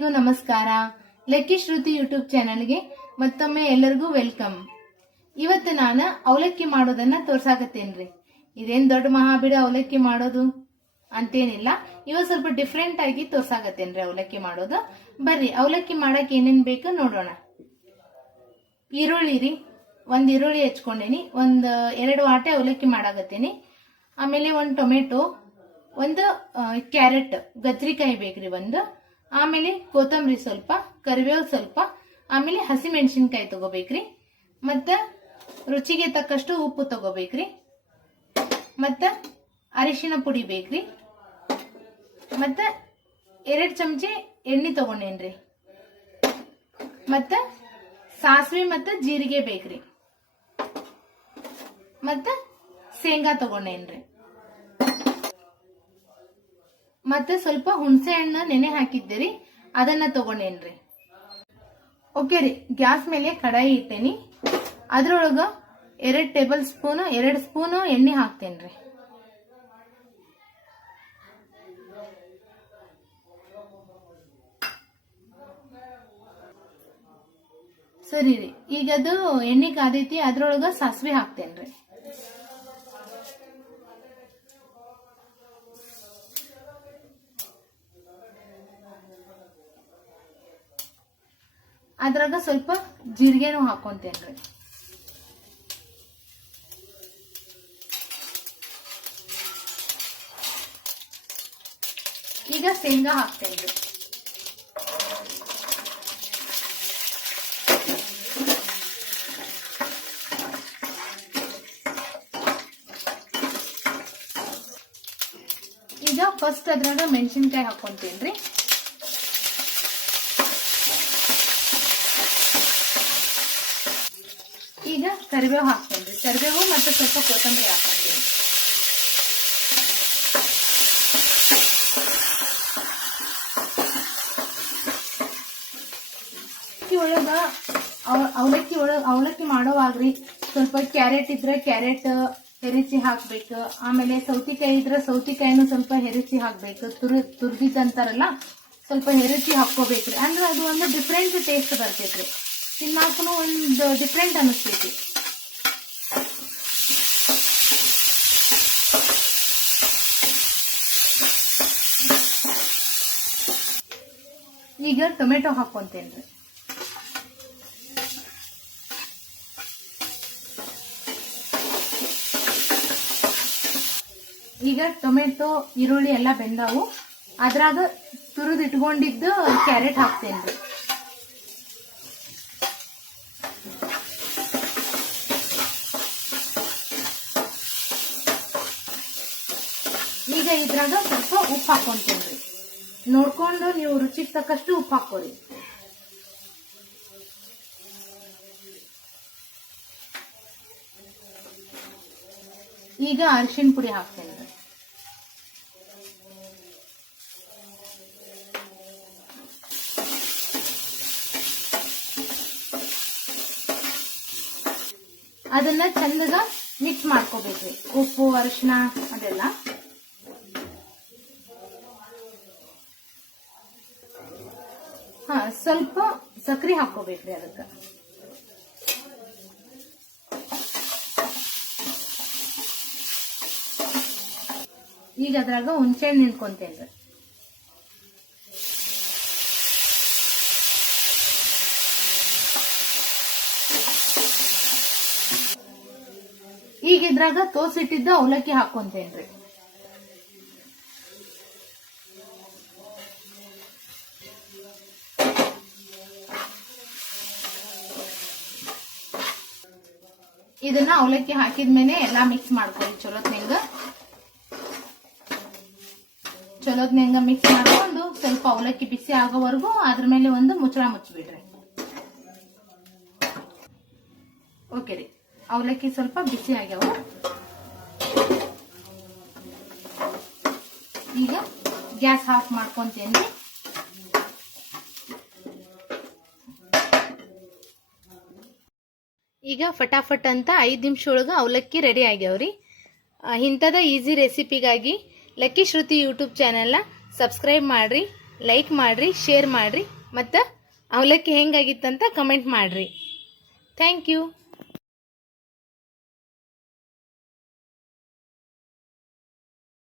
ಎಲ್ಲರಿಗೂ ನಮಸ್ಕಾರ. Lucky Shruti YouTube ಚಾನೆಲ್ಗೆ ಮತ್ತೊಮ್ಮೆ ಎಲ್ಲರಿಗೂ ವೆಲ್ಕಮ್. ಇವತ್ತು ನಾನು ಅವಲಕ್ಕಿ ಮಾಡೋದನ್ನ ತೋರ್ಸಾಕತ್ತೇನ್ರಿ. ಇದೇನ್ ದೊಡ್ಡ ಮಹಾಬಿಡ ಅವಲಕ್ಕಿ ಮಾಡೋದು ಅಂತೇನಿಲ್ಲ. ಇವತ್ತು ಸ್ವಲ್ಪ ಡಿಫ್ರೆಂಟ್ ಆಗಿ ತೋರ್ಸಾಕತ್ತೇನ್ರಿ ಅವಲಕ್ಕಿ ಮಾಡೋದು. ಬರ್ರಿ ಅವಲಕ್ಕಿ ಮಾಡಕ್ ಏನೇನ್ ಬೇಕು ನೋಡೋಣ. ಈರುಳ್ಳಿ ರೀ, ಒಂದ್ ಈರುಳ್ಳಿ ಹೆಚ್ಕೊಂಡೇನಿ, ಒಂದ್ 2 ವಾಟೆ ಅವಲಕ್ಕಿ ಮಾಡಾಕತ್ತೇನಿ. ಆಮೇಲೆ ಒಂದ್ ಟೊಮೆಟೊ, ಒಂದು ಕ್ಯಾರೆಟ್ ಗಜ್ರಿಕಾಯಿ ಬೇಕ್ರಿ ಒಂದು, ಆಮೇಲೆ ಕೊತ್ತಂಬರಿ ಸ್ವಲ್ಪ, ಕರಿಬೇವು ಸ್ವಲ್ಪ, ಆಮೇಲೆ ಹಸಿ ಮೆಣಸಿನ್ಕಾಯಿ ತಗೋಬೇಕ್ರಿ, ಮತ್ತ ರುಚಿಗೆ ತಕ್ಕಷ್ಟು ಉಪ್ಪು ತಗೋಬೇಕ್ರಿ, ಮತ್ತ ಅರಿಶಿನ ಪುಡಿ ಬೇಕ್ರಿ, ಮತ್ತ 2 ಚಮಚೆ ಎಣ್ಣೆ ತಗೊಂಡೇನ್ರಿ, ಮತ್ತ ಸಾಸಿವೆ ಮತ್ತ ಜೀರಿಗೆ ಬೇಕ್ರಿ, ಮತ್ತ ಶೇಂಗಾ ತಗೊಂಡೇನ್ರಿ, ಮತ್ತೆ ಸ್ವಲ್ಪ ಹುಣಸೆ ಹಣ್ಣು ನೆನೆ ಹಾಕಿದ್ದೀರಿ ಅದನ್ನ ತಗೊಂಡೇನ್ರಿ. ಓಕೆ ರೀ, ಗ್ಯಾಸ್ ಮೇಲೆ ಕಡಾಯಿ ಇಟ್ಟೇನಿ. ಅದ್ರೊಳಗ 2 ಟೇಬಲ್ ಸ್ಪೂನ್ 2 ಸ್ಪೂನ್ ಎಣ್ಣೆ ಹಾಕ್ತೇನ್ರಿ. ಸರಿ ರೀ, ಈಗ ಅದು ಎಣ್ಣೆ ಕಾದೈತಿ, ಅದ್ರೊಳಗ ಸಾಸಿವೆ ಹಾಕ್ತೇನ್ರಿ. ಅದ್ರಾಗ ಸ್ವಲ್ಪ ಜೀರಿಗೆನೂ ಹಾಕೊಂತೇನ್ರಿ. ಈಗ ಶೇಂಗಾ ಹಾಕ್ತೇನ್ರಿ. ಈಗ ಫಸ್ಟ್ ಅದ್ರಾಗ ಮೆಣಸಿನ್ಕಾಯಿ ಹಾಕೊಂತೇನ್ರಿ. ಈಗ ಕರಿಬೇವು ಹಾಕ್ತೇನ್ರಿ. ಕರಿಬೇವು ಮತ್ತೆ ಸ್ವಲ್ಪ ಕೊತ್ತಂಬರಿ ಹಾಕ್ತೇನೆ. ಅವಲಕ್ಕಿ ಮಾಡೋವಾಗ್ರಿ ಸ್ವಲ್ಪ ಕ್ಯಾರೆಟ್ ಇದ್ರೆ ಕ್ಯಾರೆಟ್ ಹೆರಿಸಿ ಹಾಕ್ಬೇಕು, ಆಮೇಲೆ ಸೌತಿಕಾಯಿ ಇದ್ರೆ ಸೌತಿಕಾಯಿನೂ ಸ್ವಲ್ಪ ಹೆರಿಸಿ ಹಾಕ್ಬೇಕು. ತುರ್ದಿದ್ದಂತಾರಲ್ಲ ಸ್ವಲ್ಪ ಹೆರಿಸಿ ಹಾಕೋಬೇಕ್ರಿ. ಅಂದ್ರೆ ಅದು ಒಂದು ಡಿಫ್ರೆಂಟ್ ಟೇಸ್ಟ್ ಬರ್ತೈತ್ರಿ, ತಿನ್ನಾಕೂ ಒಂದು ಡಿಫ್ರೆಂಟ್ ಅನಿಸ್ತೈತಿ. ಈಗ ಟೊಮೆಟೊ ಹಾಕೊಂತೇನ್ರಿ. ಈಗ ಟೊಮೆಟೊ ಈರುಳ್ಳಿ ಎಲ್ಲ ಬೆಂದಾವು, ಅದ್ರಾಗ ತುರಿದಿಟ್ಕೊಂಡಿದ್ದು ಕ್ಯಾರೆಟ್ ಹಾಕ್ತೇನ್ರಿ. ಈಗ ಇದ್ರಾಗ ಸ್ವಲ್ಪ ಉಪ್ಪು ಹಾಕೊಂತೇನ್ರಿ. ನೋಡ್ಕೊಂಡು ನೀವು ರುಚಿಗೆ ತಕ್ಕಷ್ಟು ಉಪ್ಪು ಹಾಕೋರಿ. ಈಗ ಅರಿಶಿನ ಪುಡಿ ಹಾಕ್ತೇನ್ರಿ. ಅದನ್ನ ಚಂದಗ ಮಿಕ್ಸ್ ಮಾಡ್ಕೋಬೇಕ್ರಿ, ಉಪ್ಪು ಅರಿಶಿನ ಅದೆಲ್ಲ. ಸ್ವಲ್ಪ ಸಕ್ರೆ ಹಾಕೋಬೇಕ್ರಿ ಅದಕ್ಕ. ಈಗ ಅದ್ರಾಗ ಹುಣಸೆ ಹಣ್ಣು ನಿಂತ್ಕೊಂತೇನ್ರಿ. ಈಗ ಇದ್ರಾಗ ತೋಸಿಟ್ಟಿದ್ದ ಅವಲಕ್ಕಿ ಹಾಕೊಂತೇನ್ರಿ. ಇದನ್ನ ಅವಲಕ್ಕಿ ಹಾಕಿದ್ಮೇಲೆ ಎಲ್ಲಾ ಮಿಕ್ಸ್ ಮಾಡ್ಕೊಳ್ಳಿ. ಚಲೋತ್ನೆಂಗ ಮಿಕ್ಸ್ ಮಾಡ್ಕೊಂಡು ಸ್ವಲ್ಪ ಅವಲಕ್ಕಿ ಬಿಸಿ ಆಗೋವರೆಗೂ ಅದ್ರ ಮೇಲೆ ಒಂದು ಮುಚ್ಚಳ ಮುಚ್ಚಿಬಿಡ್ರಿ. ಓಕೆ ರೀ, ಅವಲಕ್ಕಿ ಸ್ವಲ್ಪ ಬಿಸಿ ಆಗ್ಯಾವ. ಈಗ ಗ್ಯಾಸ್ ಆಫ್ ಮಾಡ್ಕೊಂತೇನ್ರಿ. ಈಗ ಫಟಾಫಟ್ ಅಂತ 5 ನಿಮಿಷ ಒಳಗೆ ಅವಲಕ್ಕಿ ರೆಡಿ ಆಗ್ಯಾವ್ರಿ. ಇಂಥದ ಈಸಿ ರೆಸಿಪಿಗಾಗಿ ಲಕ್ಕಿ ಶ್ರುತಿ ಯೂಟ್ಯೂಬ್ ಚಾನೆಲ್ನ ಸಬ್ಸ್ಕ್ರೈಬ್ ಮಾಡ್ರಿ. ಲೈಕ್ ಮಾಡಿರಿ, ಶೇರ್ ಮಾಡಿರಿ, ಮತ್ತು ಅವಲಕ್ಕಿ ಹೆಂಗಾಗಿತ್ತಂತ ಕಮೆಂಟ್ ಮಾಡಿರಿ. Thank you.